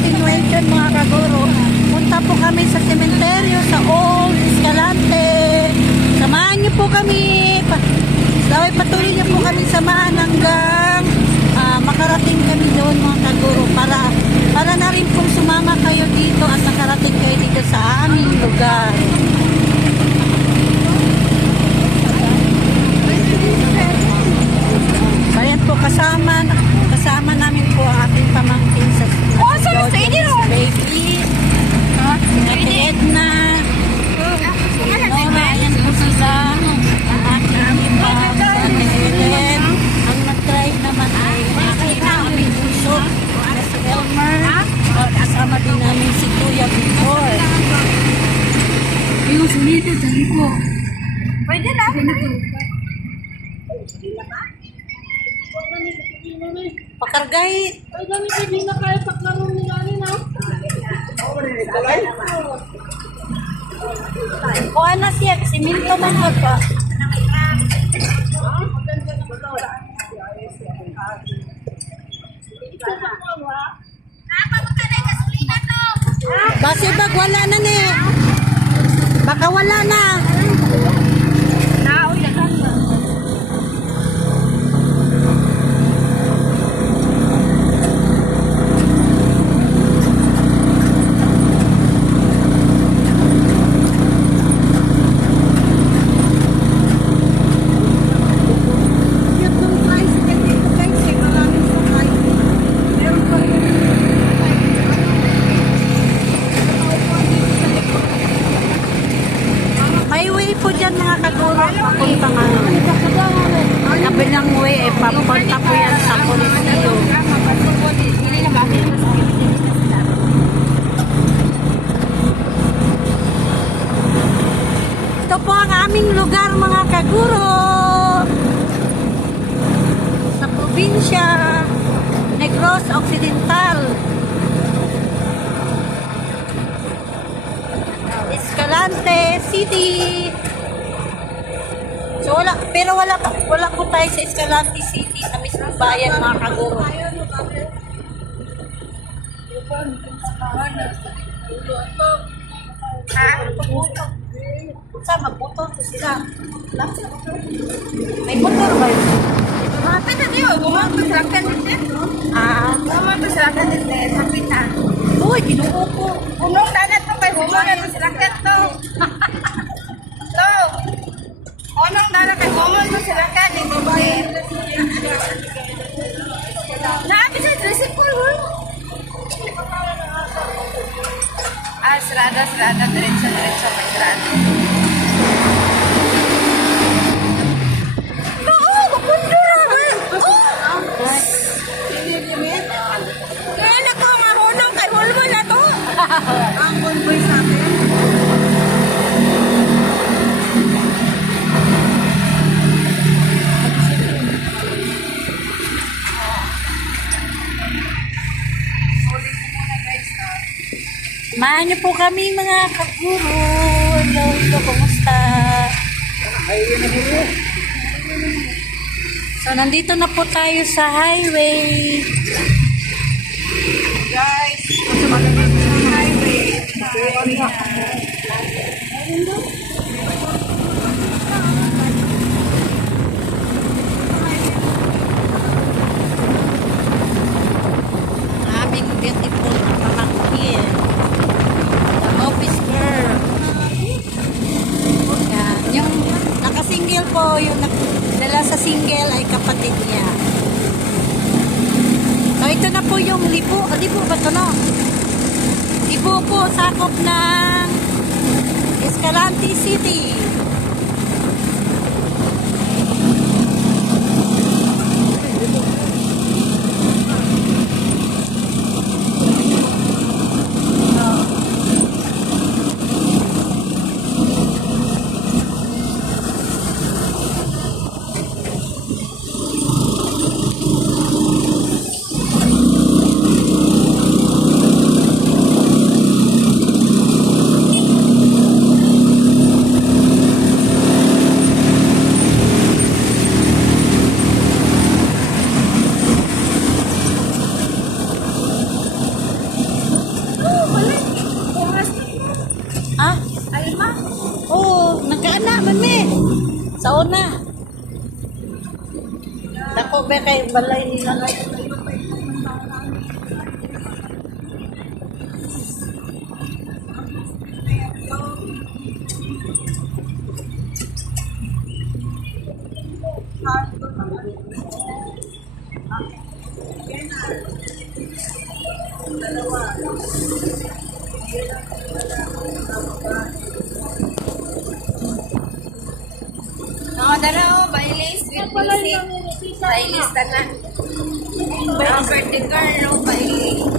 continuation mga kaguro. Punta po kami sa sementeryo, sa Old Escalante. Samahan niyo po kami. Pa patuloy niyo po kami samahan hanggang uh, makarating kami doon mga kaguro para para na rin pong sumama kayo dito at nakarating Pakargay, Ay, dami ko hindi na kaya paklaro ni Nani na. kuha na siya, siminto man ko pa. Base bag wala na ni. Baka wala na. Nauwi na ka. Cute ng tricycle dito guys, eh. Maraming sakay. Meron pa rin. May way po dyan mga kaguro papuntang ano. Kabilang way ay papunta po yan sa Coliseo. Ito po ang aming lugar mga kaguro. Sa probinsya Negros Occidental. Escalante City. So wala, pero wala pa, wala po tayo sa Escalante City sa mismong bayan mga kaguro. Ha? Sa magbuto sa sila. May motor ba yun? Hapit na diyo. Pa sila ka din. Ah, pa sila ka din. Hapit na. uy, ginuo ko. Punong Ah, serada, serada, diretso, diretso, may serada. Oo, mapundo na. Kaya na ko nga hunong kay Hulmo na to. Samahan niyo po kami mga kaguro. Hello, hello, kumusta? So, nandito na po tayo sa highway. Guys, sa malabas ng highway. aming beautiful na pamangkin. The office girl. Yan. Yung nakasingle po, yung dala sa single ay kapatid niya. So, ito na po yung libo. Ah, libo ba ito, no? Libo po, sakop ng Escalante City. Ah? Alma? Oo, nagkaana man me. Sa una. Dako ba kay balay nila na dalawa, bailis, music. Bailis ta na. Birthday girl, no, bailis.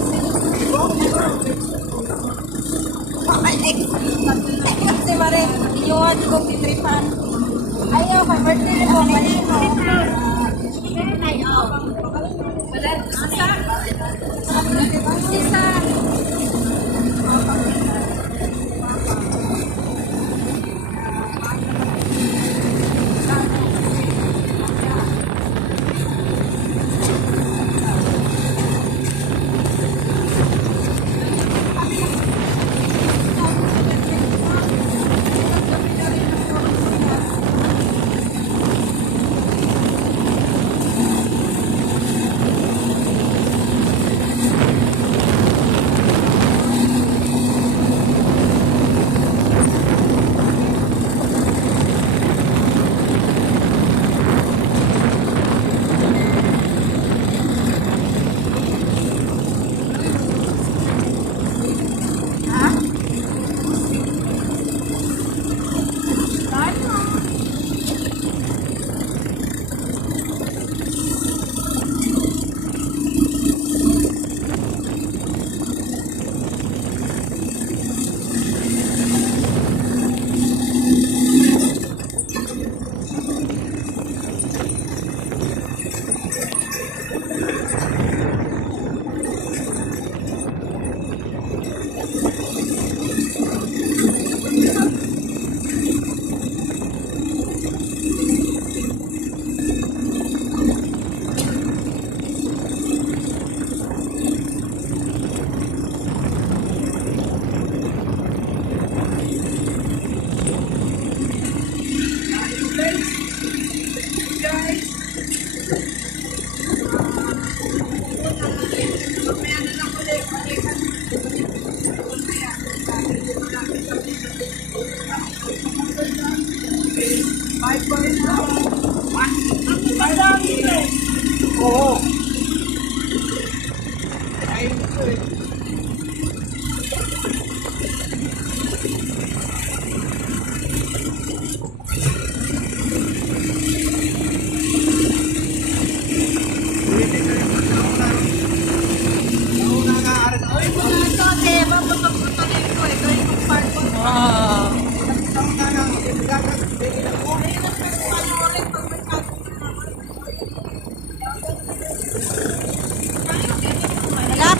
Oo.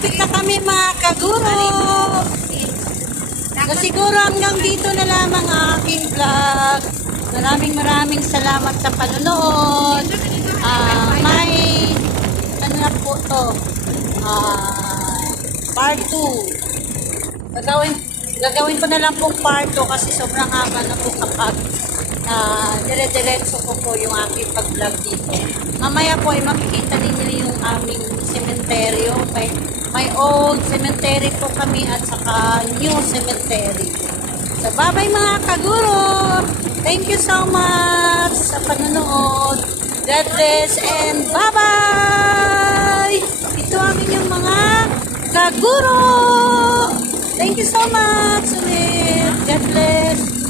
Malapit na kami mga kaguro. So siguro hanggang dito na lamang ang aking vlog. Maraming maraming salamat sa panonood. Ah, may ano na po to? Ah, part 2. Gagawin gagawin ko na lang pong part 2 kasi sobrang haba na po kapag ah, dire-diretso ko po yung aking pag-vlog dito. Mamaya po ay makikita ninyo yung aming sementeryo. May, may old cemetery po kami at saka new cemetery. So, bye-bye mga kaguro! Thank you so much sa panonood. God bless and bye-bye! Ito ang inyong mga kaguro! Thank you so much ulit. God bless.